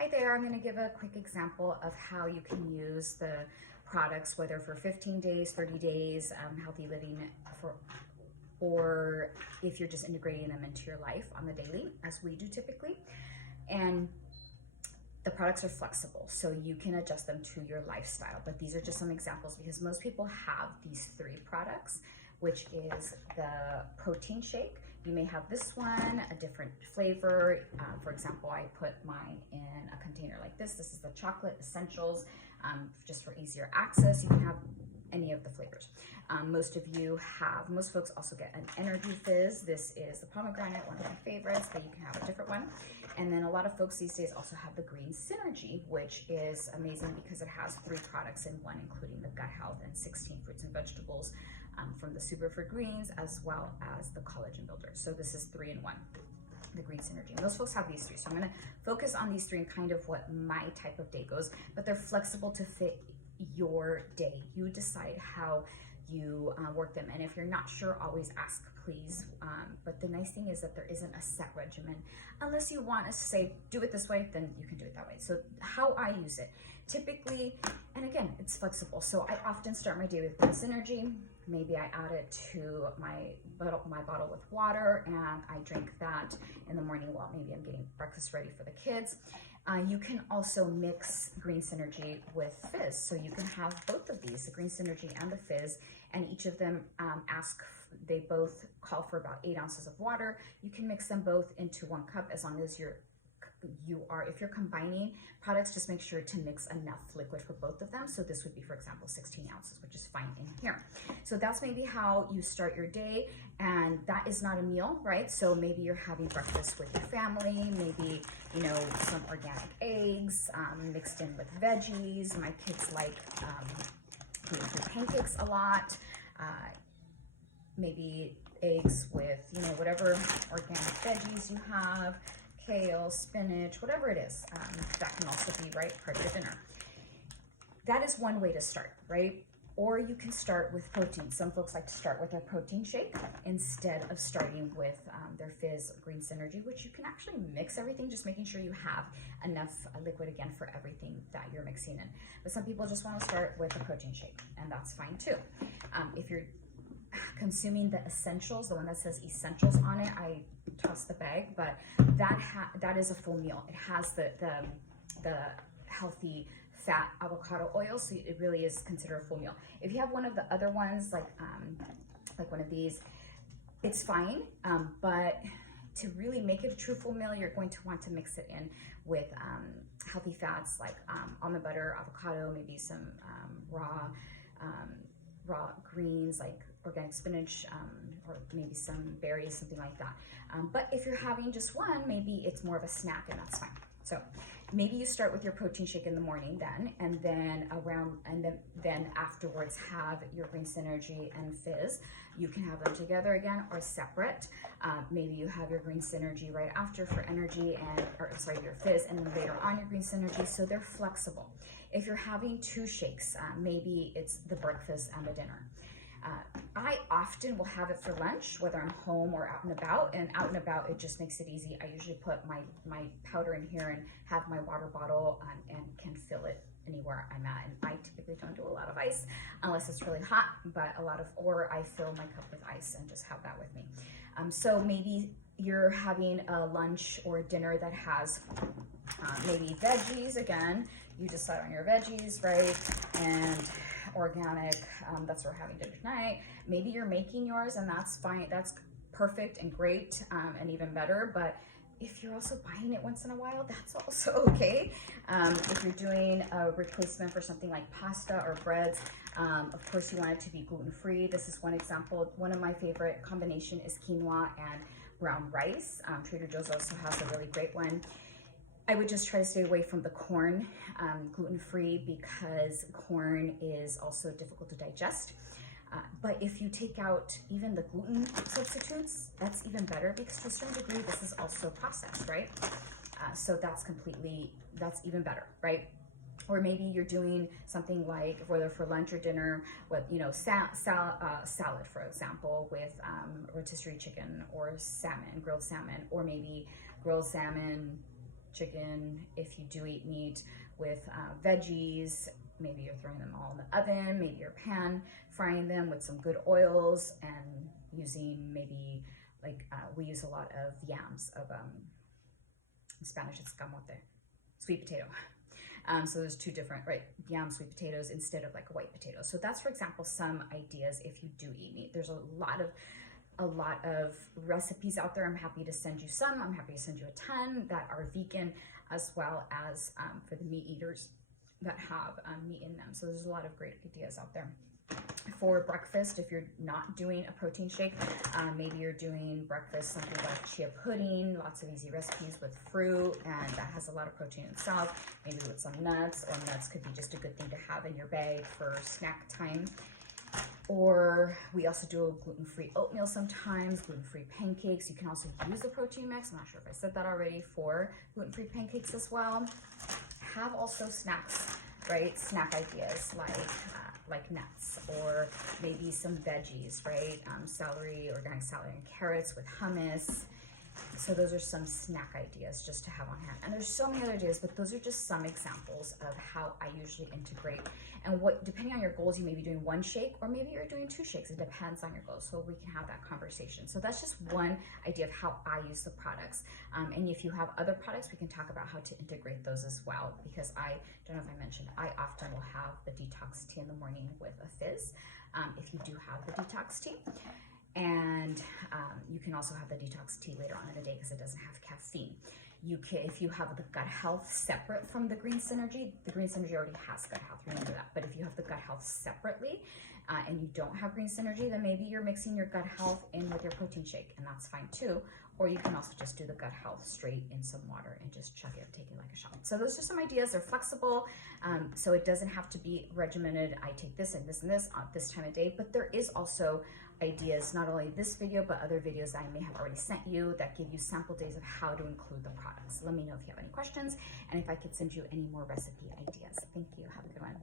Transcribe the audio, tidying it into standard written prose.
Hi there, I'm going to give a quick example of how you can use the products, whether for 15 days, 30 days, healthy living, or if you're just integrating them into your life on the daily, as we do typically. And the products are flexible, so you can adjust them to your lifestyle. But these are just some examples because most people have these three products, which is the protein shake. You may have this one, a different flavor. For example, I put mine in a container like this. This is the chocolate essentials, just for easier access. You can have any of the flavors. Most folks also get an energy fizz. This is the pomegranate, one of my favorites, but you can have a different one. And then a lot of folks these days also have the green synergy, which is amazing because it has 3 products in one, including the gut health and 16 fruits and vegetables from the superfood greens, as well as the collagen builder. So this is 3 in 1. The green synergy. Most folks have these 3. So I'm going to focus on these 3 and kind of what my type of day goes, but they're flexible to fit your day. You decide how you work them. And if you're not sure, always ask, please. But the nice thing is that there isn't a set regimen. Unless you want us to say, do it this way, then you can do it that way. So how I use it, typically, and again, it's flexible. So I often start my day with green synergy. Maybe I add it to my bottle with water, and I drink that in the morning while maybe I'm getting breakfast ready for the kids. You can also mix green synergy with fizz. So you can have both of these, the green synergy and the fizz, and each of them they both call for about 8 ounces of water. You can mix them both into 1 cup as long as if you're combining products, just make sure to mix enough liquid for both of them. So this would be, for example, 16 ounces, which is fine in here. So that's maybe how you start your day, and that is not a meal, right? So maybe you're having breakfast with your family, maybe, some organic eggs mixed in with veggies. My kids like gluten-free pancakes a lot. Maybe eggs with, whatever organic veggies you have, kale, spinach, whatever it is. That can also be, part of your dinner. That is one way to start, right? Or you can start with protein. Some folks like to start with their protein shake instead of starting with their fizz green synergy, which you can actually mix everything, just making sure you have enough liquid again for everything that you're mixing in. But some people just want to start with a protein shake, and that's fine too. If you're consuming the essentials, the one that says essentials on it, I toss the bag, but that is a full meal. It has the healthy fat avocado oil, so it really is considered a full meal. If you have one of the other ones, like one of these, it's fine, but to really make it a true full meal, you're going to want to mix it in with healthy fats like almond butter, avocado, maybe some raw greens like organic spinach, or maybe some berries, something like that. But if you're having just one, maybe it's more of a snack, and that's fine. So maybe you start with your protein shake in the morning and then afterwards have your green synergy and fizz. You can have them together again or separate. Maybe you have your green synergy right after for energy your fizz, and then later on your green synergy. So they're flexible. If you're having 2 shakes, maybe it's the breakfast and the dinner. I often will have it for lunch, whether I'm home or out and about. And out and about, it just makes it easy. I usually put my powder in here and have my water bottle and can fill it anywhere I'm at. And I typically don't do a lot of ice unless it's really hot, or I fill my cup with ice and just have that with me. So maybe you're having a lunch or dinner that has maybe veggies. Again, you decide on your veggies, right? And organic, that's what we're having dinner tonight. Maybe you're making yours, and that's fine. That's perfect and great, and even better. But if you're also buying it once in a while, that's also okay. If you're doing a replacement for something like pasta or breads, of course you want it to be gluten-free. This is one example. One of my favorite combination is quinoa and brown rice. Trader Joe's also has a really great one. I would just try to stay away from the corn, gluten-free, because corn is also difficult to digest. But if you take out even the gluten substitutes, that's even better, because to a certain degree, this is also processed, right? So that's even better, right? Or maybe you're doing something like, whether for lunch or dinner, salad, for example, with rotisserie chicken or salmon, grilled salmon, or maybe grilled salmon chicken, if you do eat meat, with veggies. Maybe you're throwing them all in the oven, maybe you're pan frying them with some good oils and using maybe like, we use a lot of yams, of in Spanish it's camote, sweet potato. So there's two different, right, yam, sweet potatoes instead of like a white potato. So that's, for example, some ideas if you do eat meat. There's a lot of recipes out there. I'm happy to send you some. I'm happy to send you a ton that are vegan, as well as for the meat eaters that have meat in them. So there's a lot of great ideas out there. For breakfast, if you're not doing a protein shake, maybe you're doing breakfast something like chia pudding, lots of easy recipes with fruit, and that has a lot of protein itself, maybe with some nuts, or nuts could be just a good thing to have in your bag for snack time. Or we also do a gluten-free oatmeal sometimes, gluten-free pancakes. You can also use the protein mix. I'm not sure if I said that already, for gluten-free pancakes as well. Have also snacks, right? Snack ideas like nuts, or maybe some veggies, right? Celery, organic celery and carrots with hummus. So those are some snack ideas just to have on hand. And there's so many other ideas, but those are just some examples of how I usually integrate. And what, depending on your goals, you may be doing one shake, or maybe you're doing 2 shakes. It depends on your goals. So we can have that conversation. So that's just one idea of how I use the products. And if you have other products, we can talk about how to integrate those as well. Because I don't know if I mentioned, I often will have the detox tea in the morning with a fizz, if you do have the detox tea. And you can also have the detox tea later on in the day because it doesn't have caffeine. You can, if you have the gut health separate from the green synergy already has gut health, remember that. But if you have the gut health separately and you don't have green synergy, then maybe you're mixing your gut health in with your protein shake, and that's fine too. Or you can also just do the gut health straight in some water and just chug it, take it like a shot. So those are some ideas. They're flexible, so it doesn't have to be regimented. I take this and this and this at this time of day, but there is also ideas, not only this video, but other videos that I may have already sent you that give you sample days of how to include the products. Let me know if you have any questions and if I could send you any more recipe ideas. Thank you. Have a good one.